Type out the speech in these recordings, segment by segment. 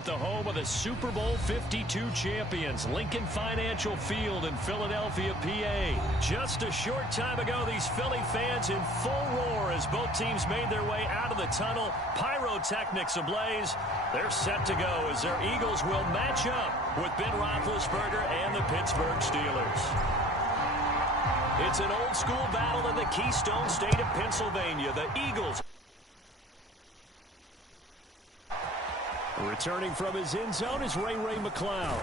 at the home of the Super Bowl 52 champions, Lincoln Financial Field in Philadelphia, PA. Just a short time ago, these Philly fans in full roar as both teams made their way out of the tunnel. Pyrotechnics ablaze. They're set to go as their Eagles will match up with Ben Roethlisberger and the Pittsburgh Steelers. It's an old-school battle in the Keystone State of Pennsylvania. The Eagles returning from his end zone is Ray McCloud.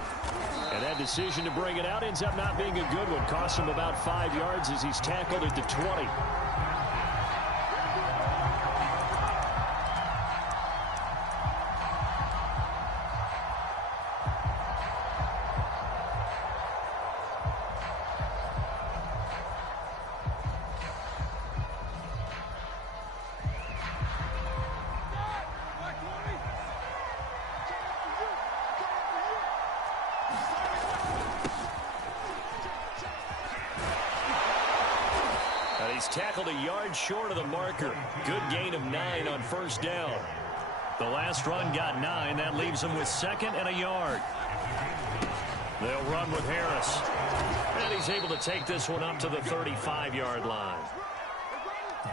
And that decision to bring it out ends up not being a good one. Cost him about 5 yards as he's tackled at the 20. He's tackled a yard short of the marker. Good gain of 9 on first down. The last run got 9. That leaves him with 2nd and a yard. They'll run with Harris. And he's able to take this one up to the 35-yard line.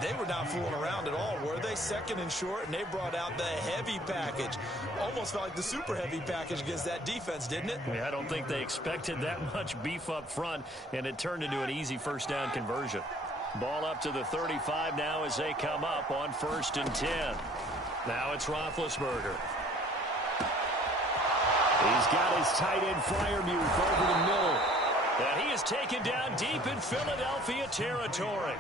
They were not fooling around at all, were they? 2nd and short, and they brought out the heavy package. Almost felt like the super heavy package against that defense, didn't it? Yeah, I don't think they expected that much beef up front, and it turned into an easy first down conversion. Ball up to the 35 now as they come up on 1st and 10. Now it's Roethlisberger. He's got his tight end Freiermuth over the middle. And he is taken down deep in Philadelphia territory.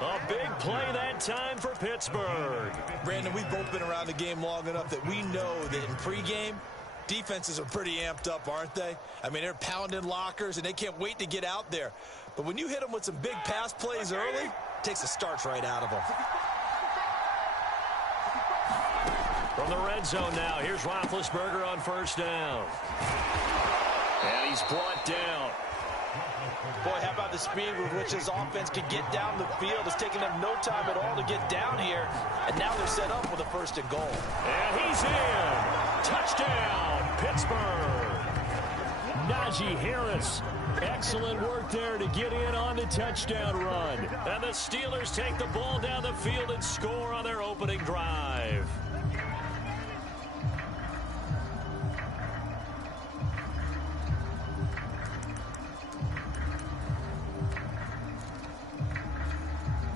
A big play that time for Pittsburgh. Brandon, we've both been around the game long enough that we know that in pregame, defenses are pretty amped up, aren't they? I mean, they're pounding lockers, and they can't wait to get out there. But when you hit them with some big pass plays early, it takes the starch right out of them. From the red zone now, here's Roethlisberger on 1st down. And he's brought down. Boy, how about the speed with which this offense can get down the field? It's taking them no time at all to get down here. And now they're set up with a 1st and goal. And he's in. Touchdown, Pittsburgh. Najee Harris. Excellent work there to get in on the touchdown run. And the Steelers take the ball down the field and score on their opening drive.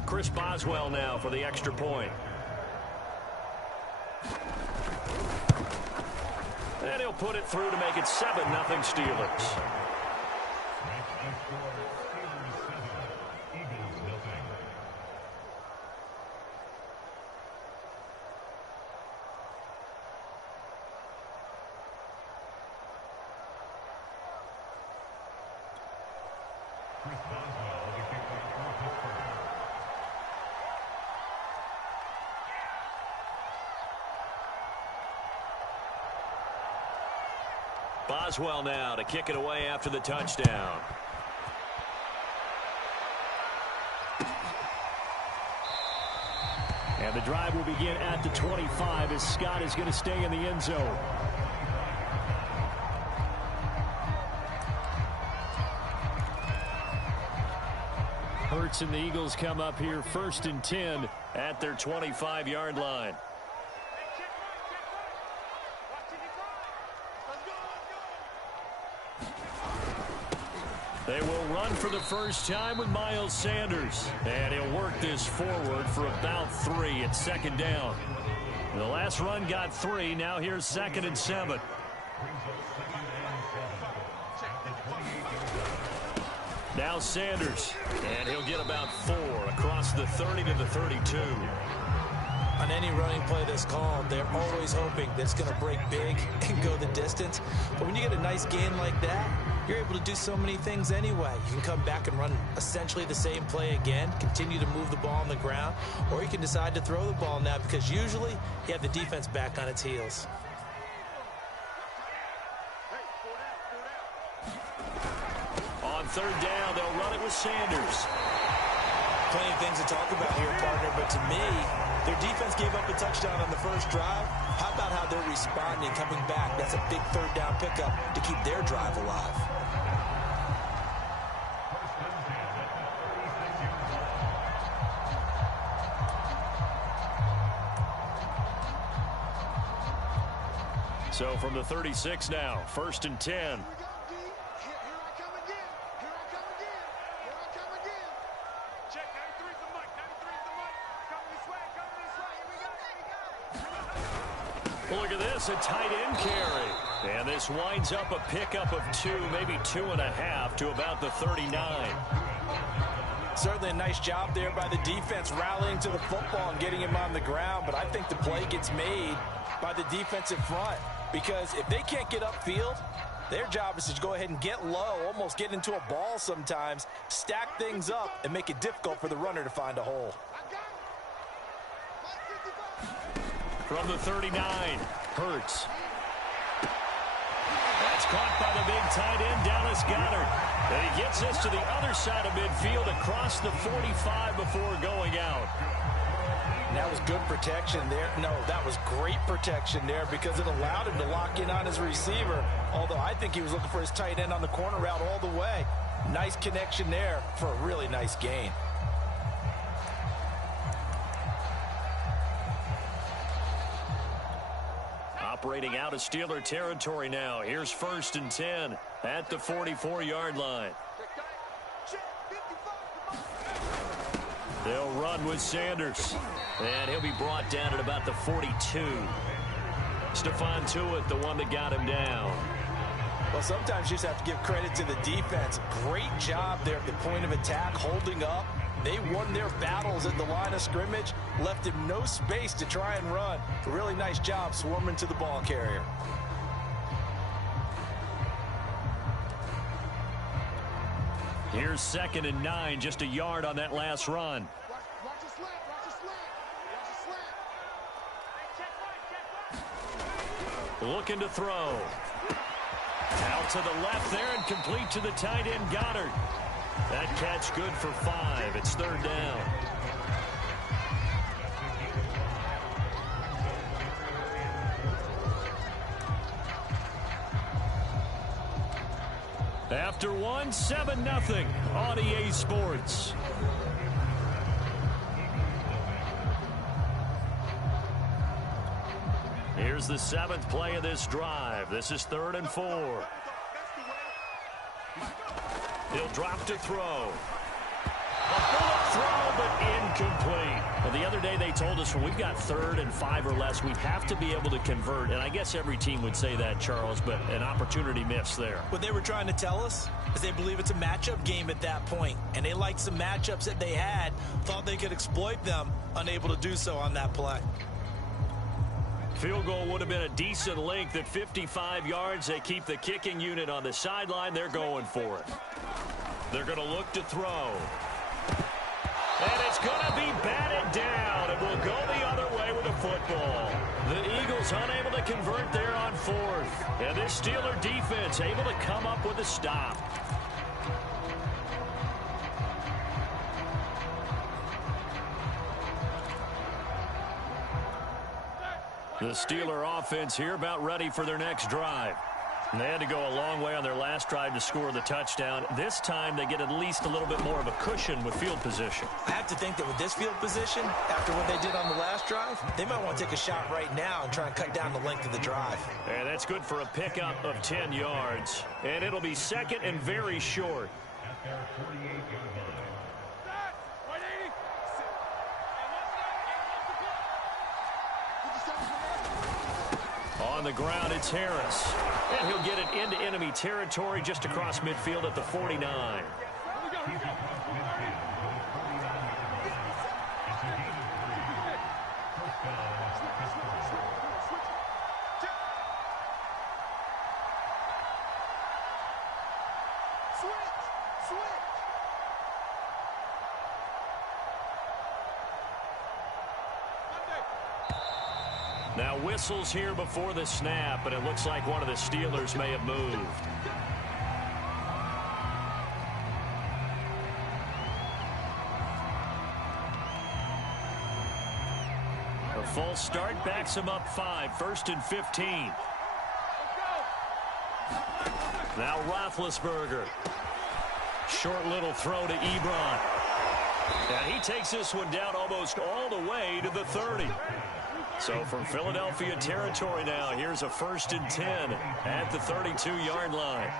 Chris Boswell now for the extra point. And he'll put it through to make it 7-0 Steelers. Boswell now to kick it away after the touchdown. And the drive will begin at the 25 as Scott is going to stay in the end zone. Hurts and the Eagles come up here 1st and 10 at their 25-yard line. They will run for the first time with Miles Sanders. And he'll work this forward for about 3 at 2nd down. The last run got 3. Now here's 2nd and 7. Now Sanders. And he'll get about 4 across the 30 to the 32. On any running play that's called, they're always hoping that it's going to break big and go the distance. But when you get a nice gain like that, you're able to do so many things anyway. You can come back and run essentially the same play again, continue to move the ball on the ground, or you can decide to throw the ball now because usually you have the defense back on its heels. On 3rd down, they'll run it with Sanders. Plenty of things to talk about here, partner, but to me, their defense gave up a touchdown on the first drive. How about how they're responding, coming back? That's a big third down pickup to keep their drive alive. So from the 36 now, 1st and 10. Well, look at this, a tight end carry. And this winds up a pickup of 2, maybe 2.5 to about the 39. Certainly a nice job there by the defense rallying to the football and getting him on the ground. But I think the play gets made by the defensive front. Because if they can't get upfield, their job is to go ahead and get low, almost get into a ball sometimes, stack things up, and make it difficult for the runner to find a hole. From the 39, Hurts. That's caught by the big tight end, Dallas Goedert. And he gets this to the other side of midfield across the 45 before going out. And that was good protection there. No, that was great protection there because it allowed him to lock in on his receiver. Although I think he was looking for his tight end on the corner route all the way. Nice connection there for a really nice gain. Operating out of Steeler territory now. Here's 1st and 10 at the 44-yard line. They'll run with Sanders. And he'll be brought down at about the 42. Stephon Tuitt, the one that got him down. Well, sometimes you just have to give credit to the defense. Great job there at the point of attack, holding up. They won their battles at the line of scrimmage, left him no space to try and run. A really nice job swarming to the ball carrier. Here's 2nd and 9, just a yard on that last run. Looking to throw. Out to the left there and complete to the tight end, Goedert. That catch good for 5. It's 3rd down. After one, 7-0 on EA Sports. Here's the 7th play of this drive. This is 3rd and 4. He'll drop to throw. A bullet throw, but incomplete. Well, the other day they told us when we've got 3rd and 5 or less, we have to be able to convert. And I guess every team would say that, Charles, but an opportunity missed there. What they were trying to tell us is they believe it's a matchup game at that point. And they liked some matchups that they had, thought they could exploit them, unable to do so on that play. Field goal would have been a decent length at 55 yards. They keep the kicking unit on the sideline. They're going for it. They're going to look to throw. And it's going to be batted down. It will go the other way with the football. The Eagles unable to convert there on 4th. And this Steeler defense able to come up with a stop. The Steeler offense here about ready for their next drive. And they had to go a long way on their last drive to score the touchdown. This time they get at least a little bit more of a cushion with field position. I have to think that with this field position, after what they did on the last drive, they might want to take a shot right now and try and cut down the length of the drive. And that's good for a pickup of 10 yards. And it'll be 2nd and very short. On the ground, it's Harris. And he'll get it into enemy territory just across midfield at the 49. Now whistles here before the snap, and it looks like one of the Steelers may have moved. false start backs him up 5, 1st and 15. Now Roethlisberger. Short little throw to Ebron. And he takes this one down almost all the way to the 30. So from Philadelphia territory now, here's a 1st and 10 at the 32-yard line.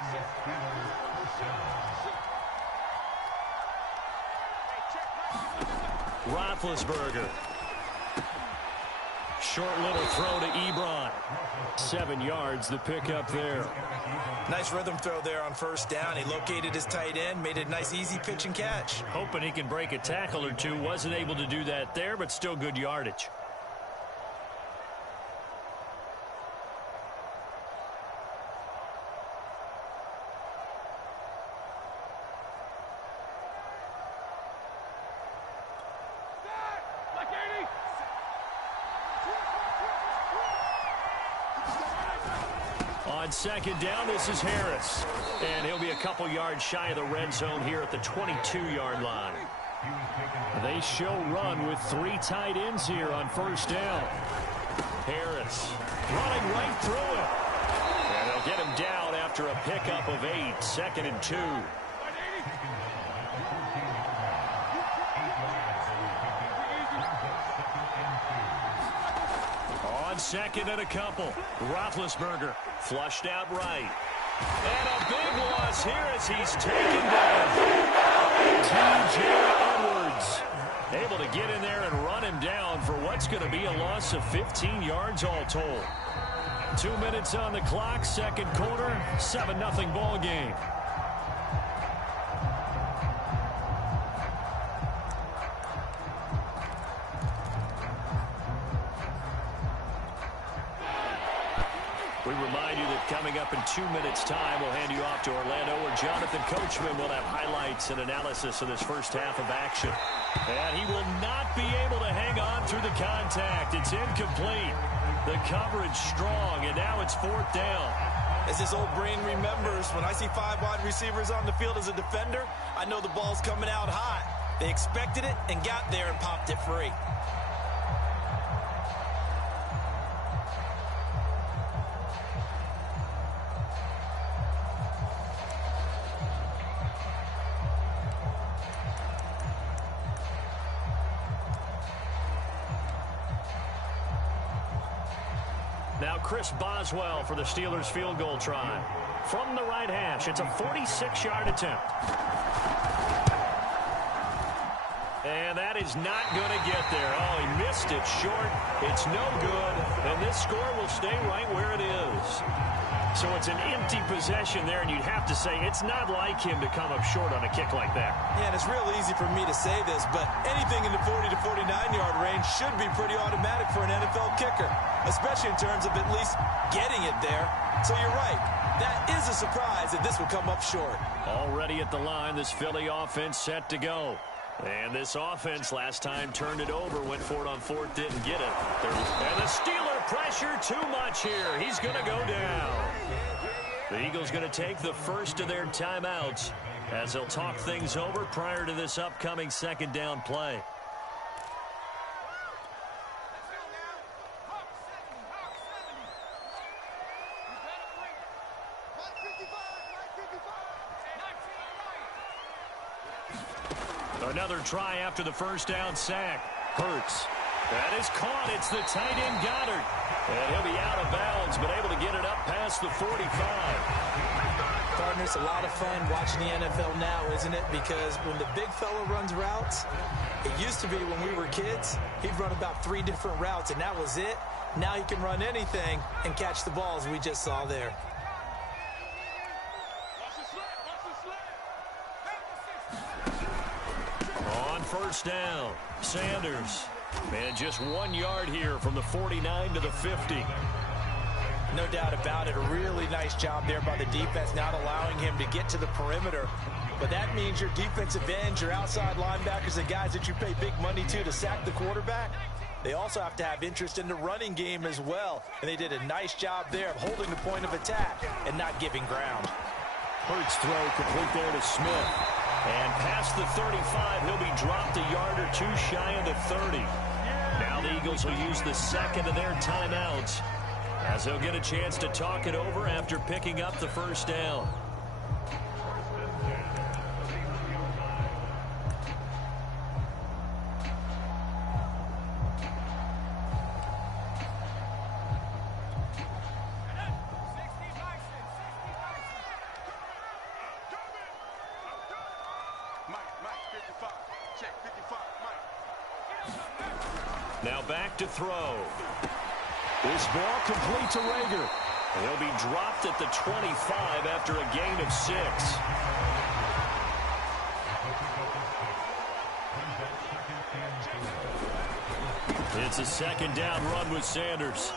Roethlisberger. Short little throw to Ebron. 7 yards, the pickup there. Nice rhythm throw there on 1st down. He located his tight end, made it a nice easy pitch and catch. Hoping he can break a tackle or two. Wasn't able to do that there, but still good yardage. On 2nd down, this is Harris. And he'll be a couple yards shy of the red zone here at the 22-yard line. They show run with 3 tight ends here on 1st down. Harris running right through it. And they'll get him down after a pickup of 8, 2nd and 2. On 2nd and a couple. Roethlisberger flushed out right. And a big loss here as he's taken down. T.J. Edwards able to get in there and run him down for what's going to be a loss of 15 yards all told. 2 minutes on the clock, 2nd quarter, 7-0 ball game. We remind you that coming up in 2 minutes' time, we'll hand you off to Orlando, where Jonathan Coachman will have highlights and analysis of this first half of action. And he will not be able to hang on through the contact. It's incomplete. The coverage strong, and now it's 4th down. As his old brain remembers, when I see 5 wide receivers on the field as a defender, I know the ball's coming out hot. They expected it and got there and popped it free. Now Chris Boswell for the Steelers field goal try. From the right hash, it's a 46-yard attempt. And that is not going to get there. Oh, he missed it short. It's no good. And this score will stay right where it is. So it's an empty possession there, and you'd have to say it's not like him to come up short on a kick like that. Yeah, and it's real easy for me to say this, but anything in the 40 to 49-yard range should be pretty automatic for an NFL kicker, especially in terms of at least getting it there. So you're right. That is a surprise that this would come up short. Already at the line, this Philly offense set to go. And this offense last time turned it over, went for it on 4th, didn't get it. And the Steeler pressure too much here. He's going to go down. The Eagles going to take the first of their timeouts as they'll talk things over prior to this upcoming 2nd down play. Another try after the 1st down sack. Hurts. That is caught. It's the tight end Goddard. And he'll be out of bounds, but able to get it up past the 45. Partner, it's a lot of fun watching the NFL now, isn't it? Because when the big fella runs routes, it used to be when we were kids, he'd run about 3 different routes, and that was it. Now he can run anything and catch the balls we just saw there. On 1st down, Sanders. And just 1 yard here from the 49 to the 50. No doubt about it. A really nice job there by the defense, not allowing him to get to the perimeter. But that means your defensive ends, your outside linebackers, the guys that you pay big money to sack the quarterback, they also have to have interest in the running game as well. And they did a nice job there of holding the point of attack and not giving ground. Hurts throw complete there to Smith. And past the 35, he'll be dropped a yard or two shy of the 30. Now Now the Eagles will use the second of their timeouts as they'll get a chance to talk it over after picking up the first down. Now back to throw. This ball complete to Rager. And he'll be dropped at the 25 after a gain of 6. It's a second down run with Sanders.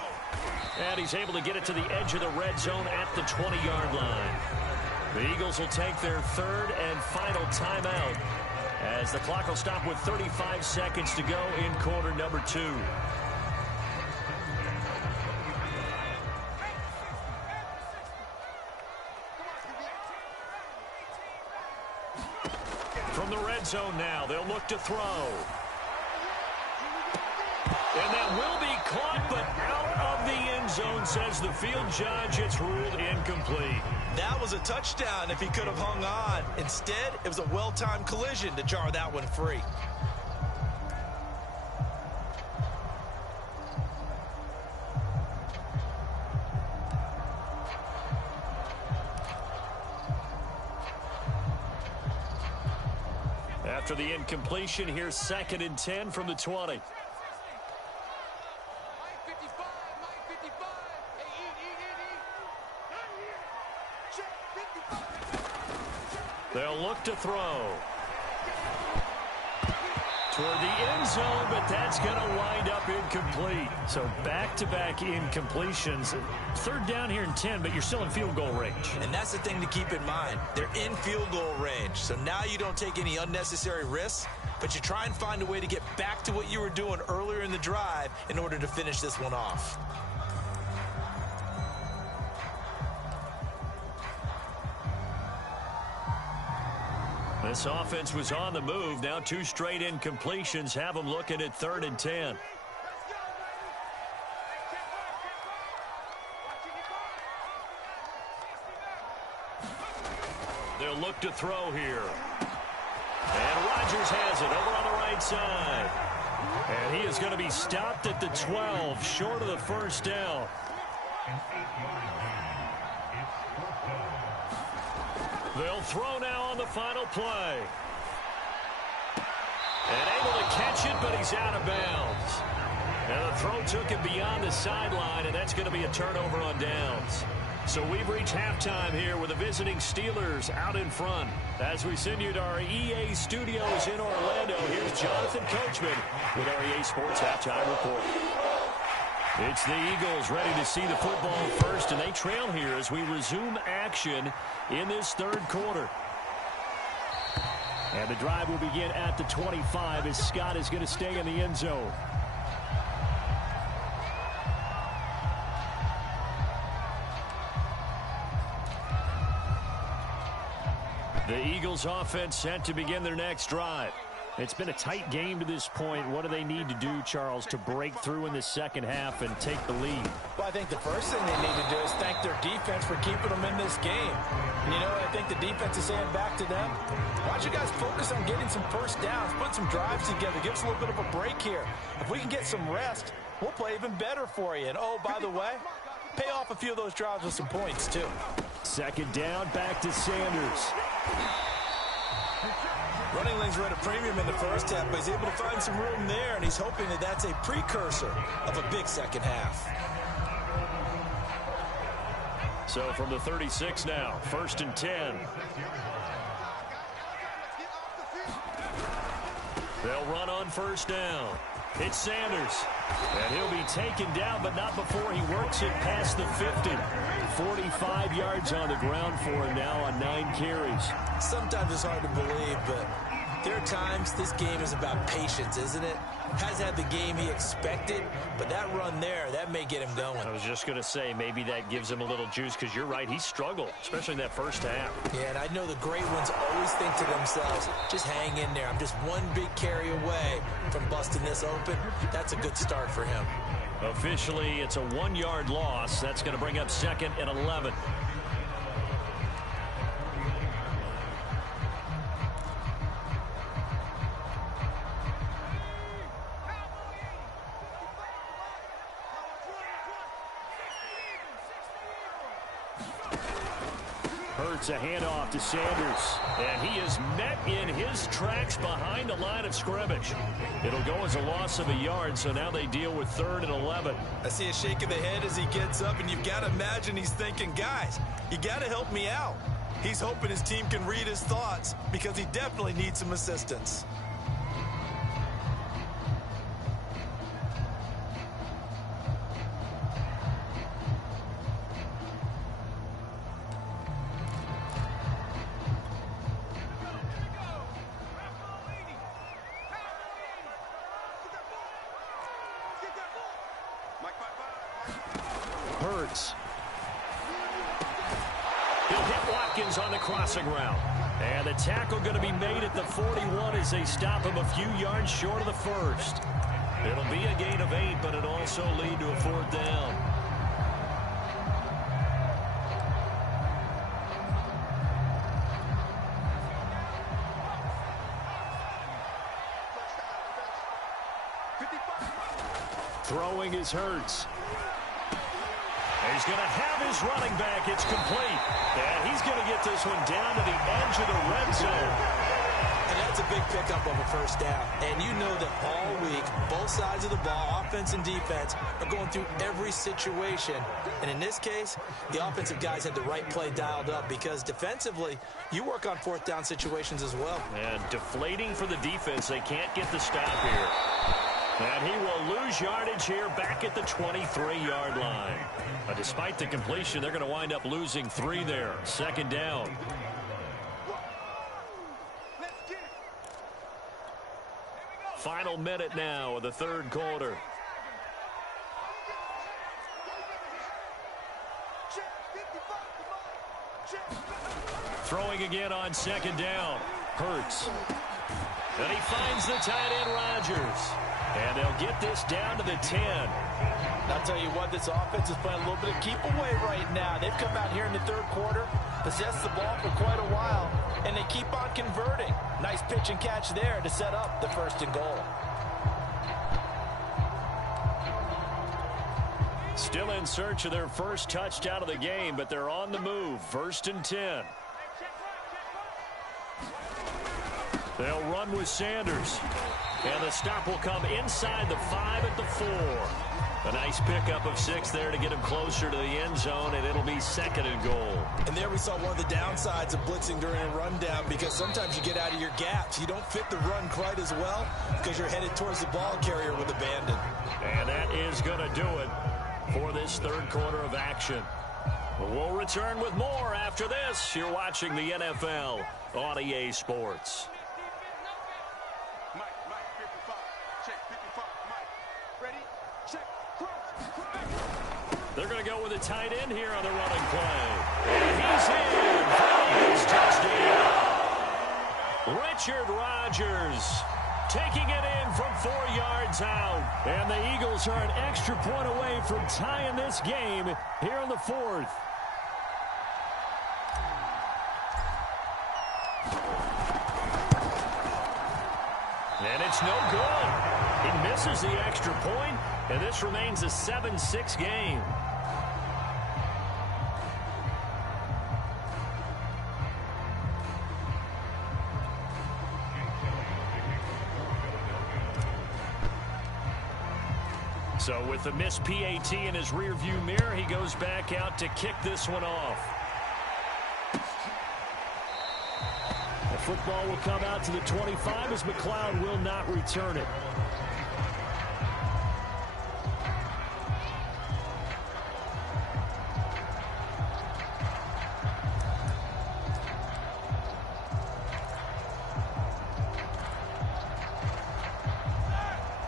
And he's able to get it to the edge of the red zone at the 20-yard line. The Eagles will take their third and final timeout as the clock will stop with 35 seconds to go in quarter number 2. From the red zone now, they'll look to throw. And that will be caught, but out of the end zone, says the field judge. It's ruled incomplete. That was a touchdown if he could have hung on. Instead, it was a well-timed collision to jar that one free. After the incompletion, here's 2nd and 10 from the 20. They'll look to throw. Toward the end zone, but that's going to wind up incomplete. So back-to-back incompletions. 3rd down here and 10, but you're still in field goal range. And that's the thing to keep in mind. They're in field goal range. So now you don't take any unnecessary risks, but you try and find a way to get back to what you were doing earlier in the drive in order to finish this one off. This offense was on the move. Now 2 straight incompletions have them looking at 3rd and 10. They'll look to throw here. And Rodgers has it over on the right side. And he is going to be stopped at the 12, short of the first down. They'll throw now on the final play. And able to catch it, but he's out of bounds. And the throw took him beyond the sideline, and that's going to be a turnover on downs. So we've reached halftime here with the visiting Steelers out in front. As we send you to our EA studios in Orlando, here's Jonathan Coachman with our EA Sports Halftime Report. It's the Eagles ready to see the football first, and they trail here as we resume action in this 3rd quarter. And the drive will begin at the 25 as Scott is going to stay in the end zone. The Eagles offense set to begin their next drive. It's been a tight game to this point. What do they need to do, Charles, to break through in the second half and take the lead? Well, I think the first thing they need to do is thank their defense for keeping them in this game. And, you know, I think the defense is saying back to them, why don't you guys focus on getting some first downs, put some drives together, give us a little bit of a break here. If we can get some rest, we'll play even better for you. And, oh, by the way, pay off a few of those drives with some points, too. 2nd down, back to Sanders. Running lanes were at a premium in the first half, but he's able to find some room there, and he's hoping that that's a precursor of a big second half. So from the 36 now, 1st and 10. They'll run on 1st down. It's Sanders. And he'll be taken down, but not before he works it past the 50. 45 yards on the ground for him now on 9 carries. Sometimes it's hard to believe, but There are times this game is about patience, isn't it? Has had the game he expected, but that run there, that may get him going. I was just going to say, maybe that gives him a little juice, because you're right, he struggled, especially in that first half. Yeah, and I know the great ones always think to themselves, just hang in there. I'm just one big carry away from busting this open. That's a good start for him. Officially, it's a 1-yard loss. That's going to bring up 2nd and 11. Hurts a handoff to Sanders, and he is met in his tracks behind the line of scrimmage. It'll go as a loss of a yard, so now they deal with 3rd and 11. I see a shake of the head as he gets up, and you've got to imagine he's thinking, guys, you got to help me out. He's hoping his team can read his thoughts because he definitely needs some assistance. Hurts. He'll hit Watkins on the crossing route. And the tackle going to be made at the 41 as they stop him a few yards short of the first. It'll be a gain of 8, but it'll also lead to a 4th down. Throwing is Hurts. He's going to have his running back. It's complete. And he's going to get this one down to the edge of the red zone. And that's a big pickup of a first down. And you know that all week, both sides of the ball, offense and defense, are going through every situation. And in this case, the offensive guys had the right play dialed up because defensively, you work on 4th down situations as well. And deflating for the defense. They can't get the stop here. And he will lose yardage here back at the 23-yard line. Despite the completion, they're going to wind up losing 3 there. 2nd down. Final minute now of the 3rd quarter. Throwing again on 2nd down. Hurts. And he finds the tight end, Rodgers. And they'll get this down to the 10. I'll tell you what, this offense is playing a little bit of keep away right now. They've come out here in the 3rd quarter, possessed the ball for quite a while, and they keep on converting. Nice pitch and catch there to set up the 1st and goal. Still in search of their first touchdown of the game, but they're on the move. 1st and 10. They'll run with Sanders. And the stop will come inside the 5 at the 4. A nice pickup of 6 there to get him closer to the end zone, and it'll be 2nd and goal. And there we saw one of the downsides of blitzing during a rundown because sometimes you get out of your gaps. You don't fit the run quite as well because you're headed towards the ball carrier with abandon. And that is going to do it for this 3rd quarter of action. We'll return with more after this. You're watching the NFL on EA Sports. They're going to go with a tight end here on the running play. And he's in for his touchdown. Richard Rodgers taking it in from 4 yards out. And the Eagles are an extra point away from tying this game here in the 4th. And it's no good. He misses the extra point, and this remains a 7-6 game. So with the missed PAT in his rearview mirror, he goes back out to kick this one off. The football will come out to the 25 as McLeod will not return it.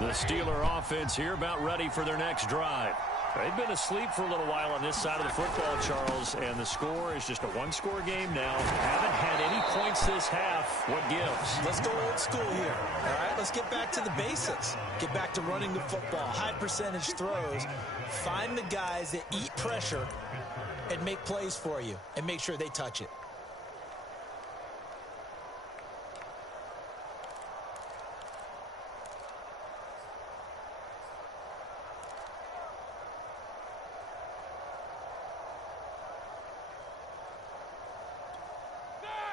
The Steeler offense here about ready for their next drive. They've been asleep for a little while on this side of the football, Charles, and the score is just a one-score game now. Haven't had any points this half. What gives? Let's go old school here. All right, let's get back to the basics. Get back to running the football, high percentage throws. Find the guys that eat pressure and make plays for you and make sure they touch it.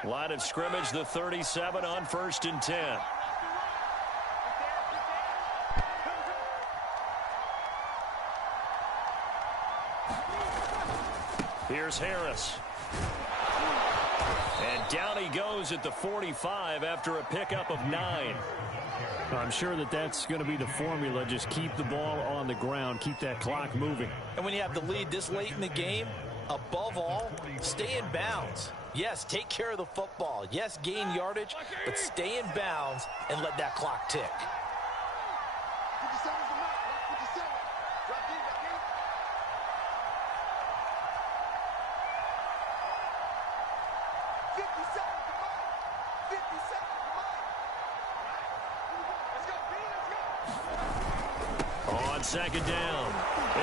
Line of scrimmage, the 37 on 1st and 10. Here's Harris. And down he goes at the 45 after a pickup of 9. I'm sure that that's going to be the formula. Just keep the ball on the ground. Keep that clock moving. And when you have the lead this late in the game, above all, stay in bounds. Yes, take care of the football. Yes, gain yardage, but stay in bounds and let that clock tick. On 2nd down,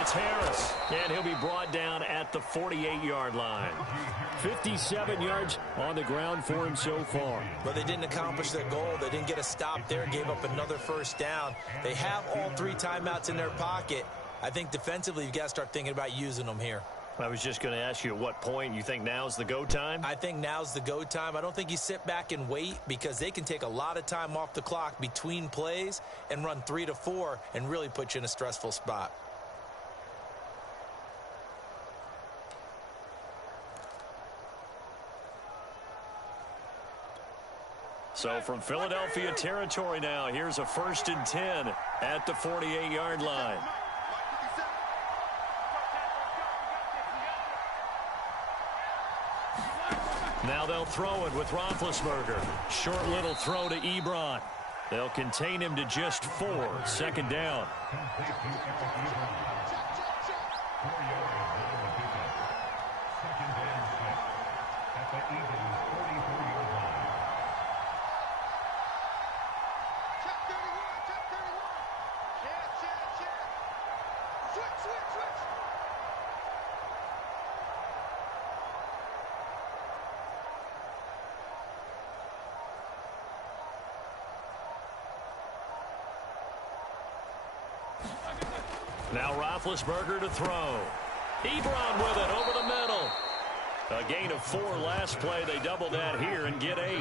it's Harris, and he'll be brought down at the 48-yard line. 57 yards on the ground for him so far. But they didn't accomplish their goal. They didn't get a stop there, gave up another 1st down. They have all 3 timeouts in their pocket. I think defensively you've got to start thinking about using them here. I was just going to ask you at what point you think now's the go time? I think now's the go time. I don't think you sit back and wait because they can take a lot of time off the clock between plays and run 3 to 4 and really put you in a stressful spot. So from Philadelphia territory now, here's a 1st and 10 at the 48-yard line. Now they'll throw it with Roethlisberger. Short little throw to Ebron. They'll contain him to just 4. 2nd down. Now Roethlisberger to throw. Ebron with it over the middle. A gain of 4 last play. They double that here and get 8.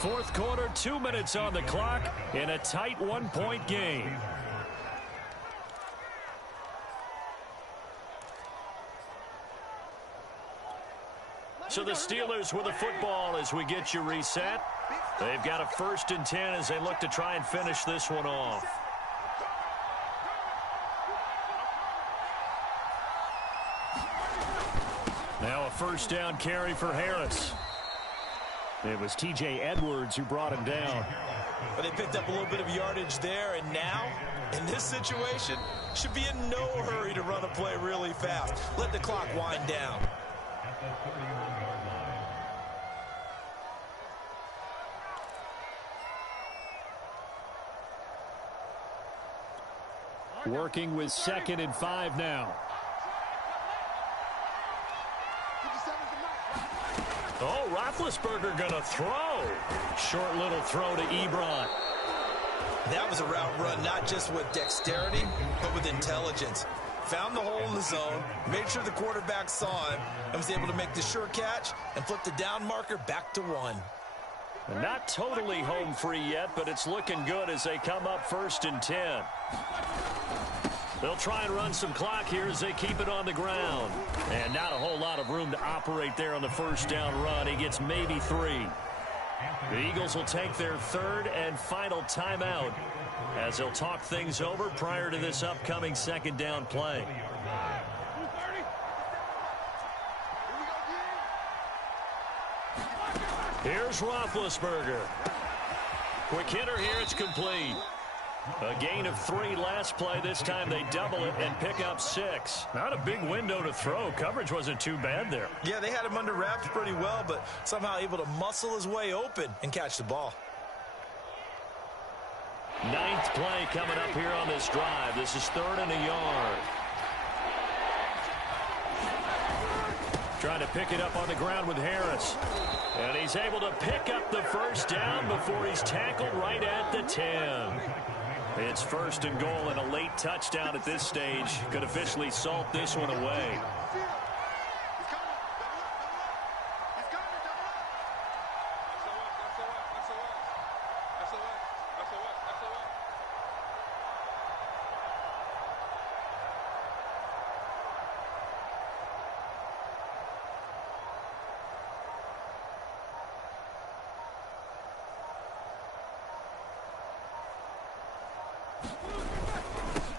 4th quarter, 2 minutes on the clock in a tight 1-point game. So the Steelers with the football as we get you reset. They've got a 1st and 10 as they look to try and finish this one off. Now a 1st down carry for Harris. It was T.J. Edwards who brought him down. But they picked up a little bit of yardage there, and now, in this situation, should be in no hurry to run a play really fast. Let the clock wind down. Working with 2nd and 5 now. Oh, Roethlisberger going to throw. Short little throw to Ebron. That was a route run, not just with dexterity, but with intelligence. Found the hole in the zone, made sure the quarterback saw him, and was able to make the sure catch and flip the down marker back to 1. Not totally home free yet, but it's looking good as they come up 1st and 10. They'll try and run some clock here as they keep it on the ground. And not a whole lot of room to operate there on the 1st down run. He gets maybe 3. The Eagles will take their 3rd and final timeout as they'll talk things over prior to this upcoming 2nd down play. Here's Roethlisberger. Quick hitter here, it's complete. A gain of 3 last play. This time they double it and pick up 6. Not a big window to throw. Coverage wasn't too bad there. Yeah, they had him under wraps pretty well, but somehow able to muscle his way open and catch the ball. 9th play coming up here on this drive. This is 3rd and a yard. Trying to pick it up on the ground with Harris. And he's able to pick up the first down before he's tackled right at the 10. It's 1st and goal, and a late touchdown at this stage could officially salt this one away.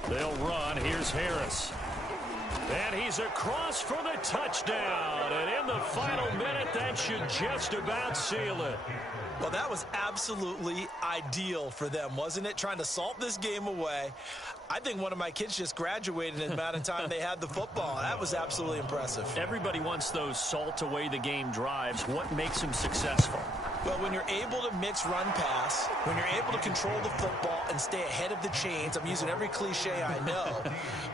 They'll run. Here's Harris. And he's across for the touchdown. And in the final minute, that should just about seal it. Well, that was absolutely ideal for them, wasn't it? Trying to salt this game away. I think one of my kids just graduated in the amount of time they had the football. That was absolutely impressive. Everybody wants those salt away the game drives. What makes them successful? Well, when you're able to mix run pass, when you're able to control the football and stay ahead of the chains, I'm using every cliche I know,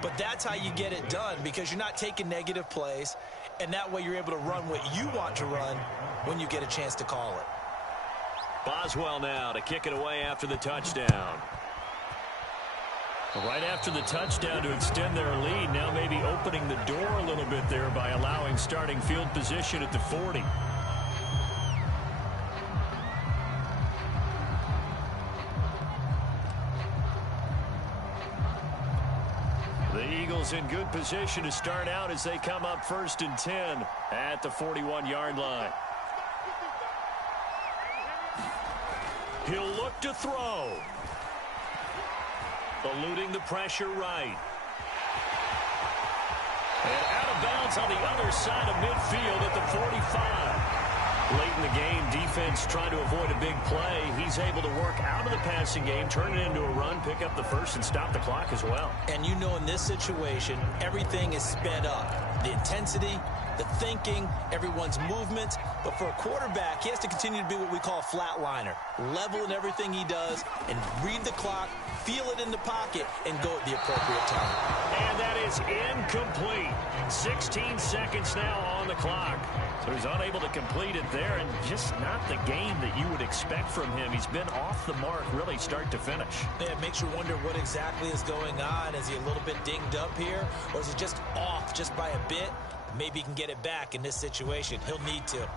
but that's how you get it done, because you're not taking negative plays, and that way you're able to run what you want to run when you get a chance to call it. Boswell now to kick it away after the touchdown. Right after the touchdown to extend their lead, now maybe opening the door a little bit there by allowing starting field position at the 40. The Eagles in good position to start out as they come up 1st and 10 at the 41-yard line. He'll look to throw. Eluding the pressure right. And out of bounds on the other side of midfield at the 45. Late in the game, defense trying to avoid a big play. He's able to work out of the passing game, turn it into a run, pick up the first, and stop the clock as well. And you know, in this situation, everything is sped up. The intensity, the thinking, everyone's movement. But for a quarterback, he has to continue to be what we call a flatliner. Level in everything he does and read the clock, feel it in the pocket, and go at the appropriate time. And that is incomplete. 16 seconds now on the clock. So he's unable to complete it there, and just not the game that you would expect from him. He's been off the mark really start to finish. Yeah, it makes you wonder what exactly is going on. Is he a little bit dinged up here, or is he just off just by a bit? Maybe he can get it back in this situation. He'll need to.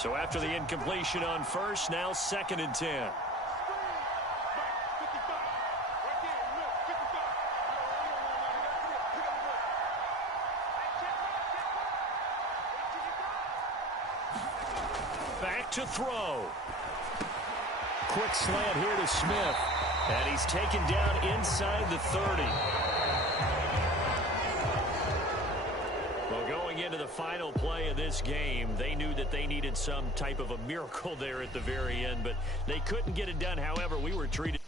So after the incompletion on first, now 2nd and 10. Back to throw. Quick slant here to Smith. And he's taken down inside the 30. Well, going into the final play of this game, they knew that they needed some type of a miracle there at the very end, but they couldn't get it done. However, we were treated